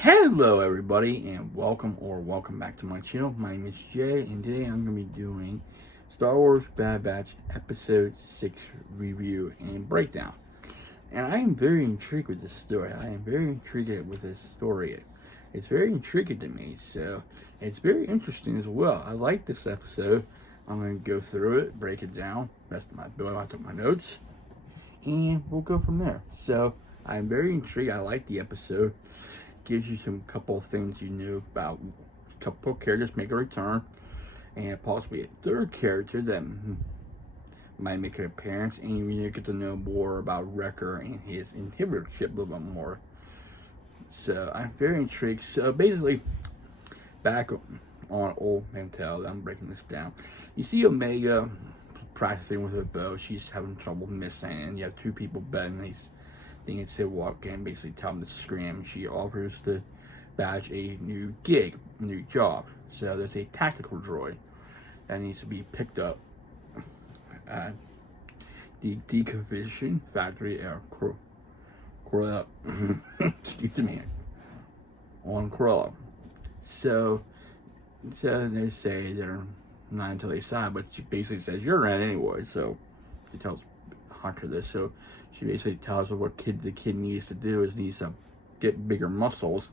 Hello everybody and welcome back to my channel. My name is Jay and today I'm going to be doing Star Wars Bad Batch Episode 6 review and breakdown. And I am very intrigued with this story. I am very intrigued with this story. It's very intriguing to me, so it's very interesting as well. I like this episode. I'm going to go through it, break it down, rest of my bill, I took my notes, and we'll go from there. So I'm very intrigued. I like the episode. Gives you some couple of things you knew about. A couple of characters make a return, and possibly a third character that might make an appearance, and you get to know more about Wrecker and his inhibitor chip a little bit more. So I'm very intrigued. So basically, back on old Mantel, I'm breaking this down. You see Omega practicing with her bow. She's having trouble missing, and you have two people betting these. They need to walk in, basically tell them to scream. She offers the Badge a new gig, a new job. So there's a tactical droid that needs to be picked up at the decommission factory at Corolla. Excuse me, on Corolla. So they say they're not until they decide, but she basically says you're in anyway. So she tells Hunter this. So she basically tells her what the kid needs to do is needs to get bigger muscles.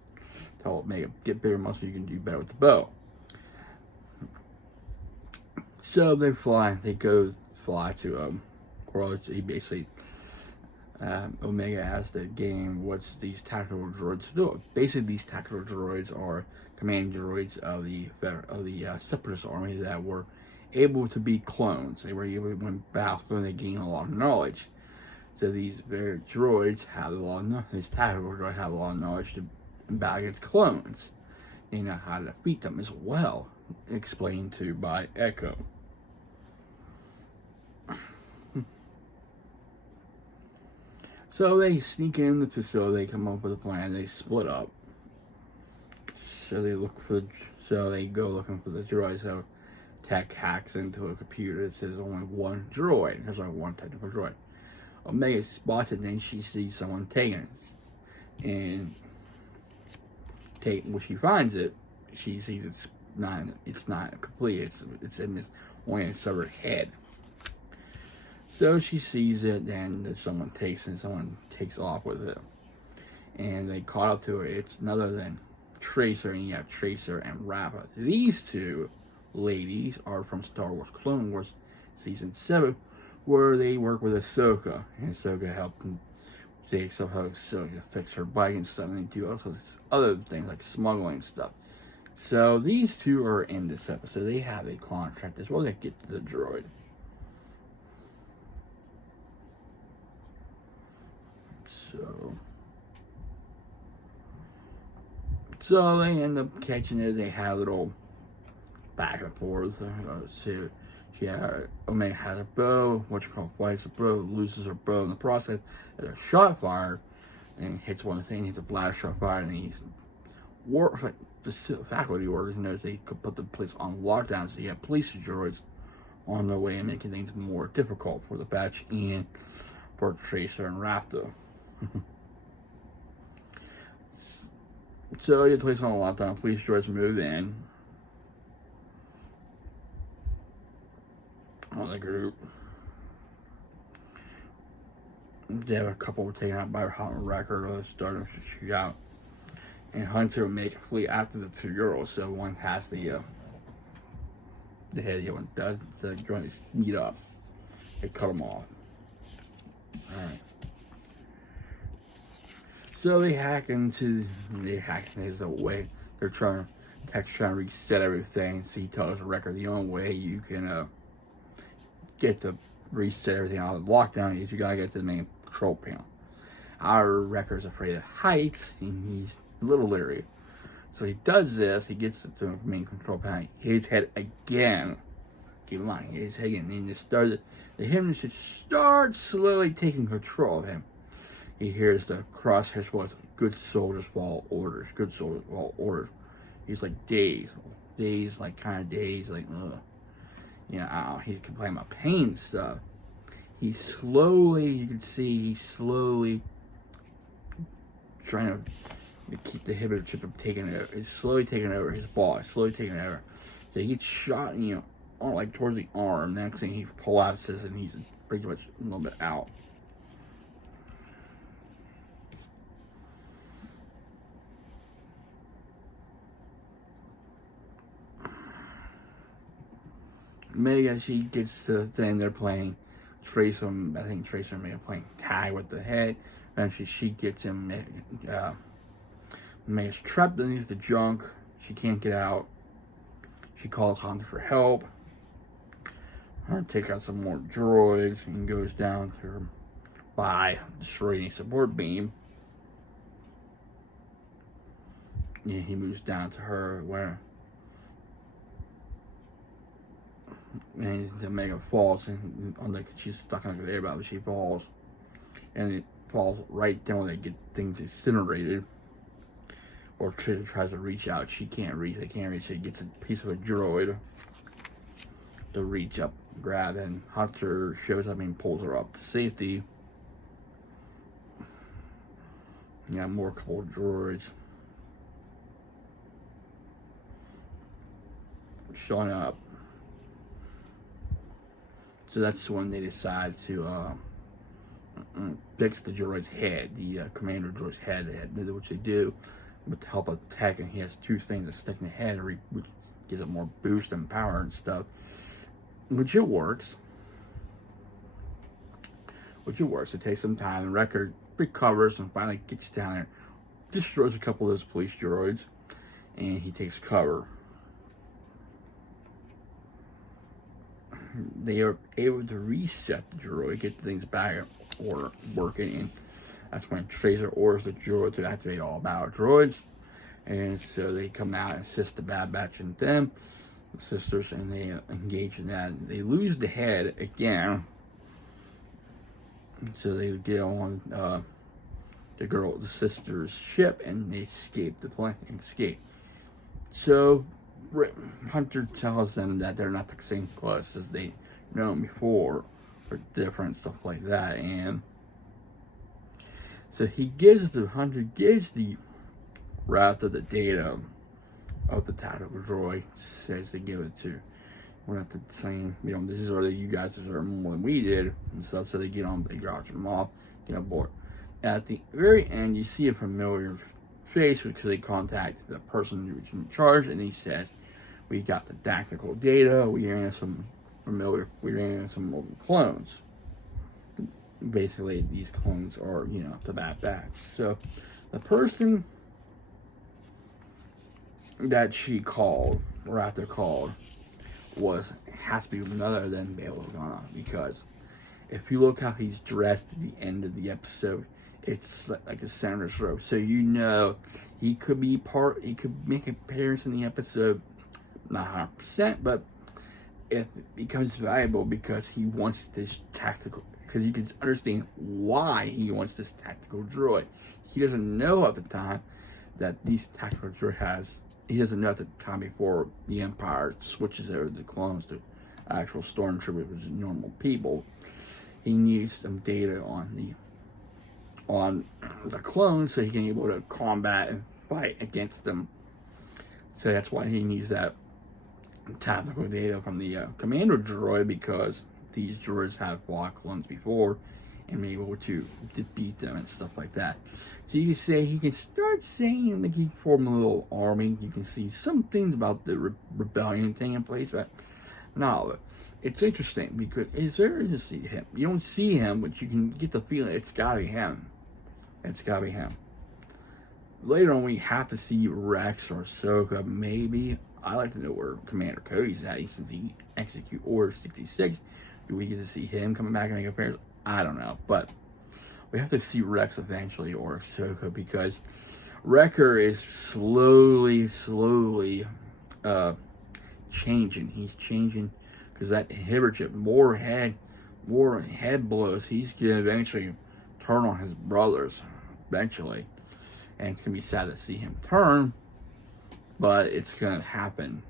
Tell him, get bigger muscles, you can do better with the bow. So they fly to Corolla. He basically Omega asks the game, what's these tactical droids do? Basically, these tactical droids are command droids of the Separatist army that were able to be clones. They were able to win battles when they gain a lot of knowledge. So these very droids have a lot of these tactical droids have a lot of knowledge to battle against clones. They know how to defeat them as well, explained to by Echo. So they sneak in the facility, they come up with a plan, they split up. So they go looking for the droid. So Tech hacks into a computer that says there's only one droid. There's only one technical droid. Omega spots it, and then she sees someone taking it. And when she finds it, she sees it's not complete. It's only in a severed head. So she sees it, and someone takes it, and someone takes off with it. And they caught up to it. It's none other than Tracer, and you have Tracer and Rafa. These two ladies are from Star Wars Clone Wars Season 7, where they work with Ahsoka, and Ahsoka helped them. They somehow Ahsoka fix her bike and stuff, and they do also other things like smuggling stuff. So these two are in this episode. They have a contract as well. They get to the droid. So they end up catching it. They have a little back and forth. Omega has a bow, flies a bow, loses her bow in the process. There's a shot fired and hits one thing, hits a blast shot fire, and the faculty orders knows they could put the place on lockdown, so you have police droids on their way and making things more difficult for the Batch and for Tracer and Raptor. So you have the place on lockdown, police droids move in on the group. They have a couple taken out by a Wrecker, or starting to shoot out. And Hunter will make a flee after the two girls. So one has the head, the other one does. The joints meet up. They cut them off. Alright. So they hack into the way they're trying to reset everything. So he tells Wrecker the only way you can get to reset everything out of the lockdown is you gotta get to the main control panel. Our Wrecker's afraid of heights, and he's a little leery. So he does this, he gets to the main control panel, he hits his head again. Keep in mind, he hits his head again, and him just starts slowly taking control of him. He hears the crosshairs voice, good soldiers follow orders, good soldiers follow orders. He's like dazed, like kind of dazed, like, ugh. You know, he's complaining about pain and stuff. You can see he's slowly trying to to keep the inhibitor chip from taking over. It's slowly taking over his ball. It's slowly taking over. So he gets shot, like towards the arm. Next thing he collapses and he's pretty much a little bit out. Mega, she gets to the thing they're playing. Tracer, I think Tracer may have playing tag with the head. Eventually, she gets him. Mega's trapped beneath the junk. She can't get out. She calls Hunter for help. Hunter takes out some more droids and goes down to her by destroying a support beam. Yeah, he moves down to her where. And Mega falls, and she's stuck on the air, but she falls, and it falls right down where they get things incinerated. Or Tracer tries to reach out, she can't reach. They can't reach. She gets a piece of a droid to reach up, grab, and Hunter shows up and pulls her up to safety. You got more couple of droids showing up. So that's when they decide to fix the droid's head, the commander droid's head, which they do with the help of tech, and he has two things that stick in the head, which gives it more boost and power and stuff, which it works. It takes some time. The Wrecker recovers and finally gets down there, destroys a couple of those police droids, and he takes cover. They are able to reset the droid, get things back or working, and that's when Tracer orders the droid to activate all battle droids. And so they come out and assist the Bad Batch and them, the sisters, and they engage in that. They lose the head again, and so they get on the sister's ship, and they escape the plane. So Hunter tells them that they're not the same class as they known before, or different stuff like that, and so Hunter gives the route of the data of the tactical droid, says they give it to. We're not the same, this is where you guys deserve more than we did and stuff. So they get on, they gouge them off, get on board. At the very end, you see a familiar face because they contact the person who's in charge, and he says, "We got the tactical data. We ran some clones. Basically, these clones are, the Bad Batch." So the person that she called, or after called, has to be none other than Bail Organa, because if you look how he's dressed at the end of the episode, it's like a senator's robe. So he could be he could make an appearance in the episode, not 100%, but it becomes valuable because he wants this tactical, because you can understand why he wants this tactical droid. He doesn't know at the time that these tactical droid he doesn't know at the time before the Empire switches over the clones to actual stormtroopers, which is normal people. He needs some data on the clones so he can be able to combat and fight against them. So that's why he needs that tactical data from the commander droid, because these droids have fought clones before and be able to defeat them and stuff like that. So you can say he can start saying like he formed a little army. You can see some things about the rebellion taking place, but not all of it. It's interesting because it's very interesting to see him. You don't see him, but you can get the feeling it's gotta be him. It's gotta be him. Later on, we have to see Rex or Ahsoka, maybe. I'd like to know where Commander Cody's at, since he execute Order 66. Do we get to see him coming back and make appearance? I don't know, but we have to see Rex eventually, or Ahsoka, because Wrecker is slowly changing. He's changing because that inhibitor chip, more head blows. He's gonna eventually turn on his brothers, eventually, and it's gonna be sad to see him turn, but it's gonna happen.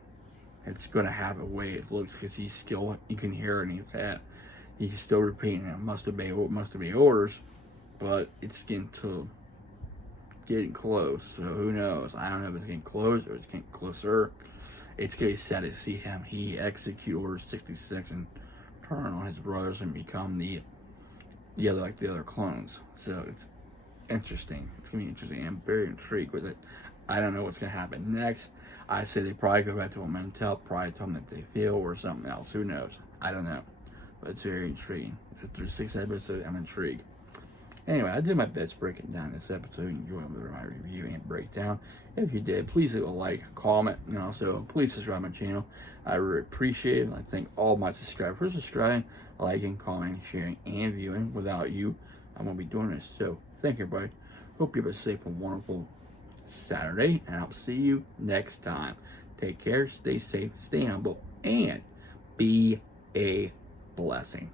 It's gonna happen the way it looks, because he's still, you can hear it in his head. He's still repeating it. Must obey orders, but it's getting to getting close. So who knows? I don't know if it's getting close or it's getting closer. It's going to be sad to see him. He execute Order 66 and turn on his brothers and become the other clones. So it's interesting. It's going to be interesting. I'm very intrigued with it. I don't know what's going to happen next. I say they probably go back to a mental, probably tell them that they feel or something else. Who knows? I don't know. But it's very intriguing. If there's 6 episodes, I'm intrigued. Anyway, I did my best breaking down this episode. Enjoy my review and breakdown. If you did, please leave a like, comment, and also please subscribe to my channel. I really appreciate it. I thank all my subscribers for subscribing, liking, commenting, sharing, and viewing. Without you, I won't be doing this. So, thank you, everybody. Hope you have a safe and wonderful Saturday, and I'll see you next time. Take care, stay safe, stay humble, and be a blessing.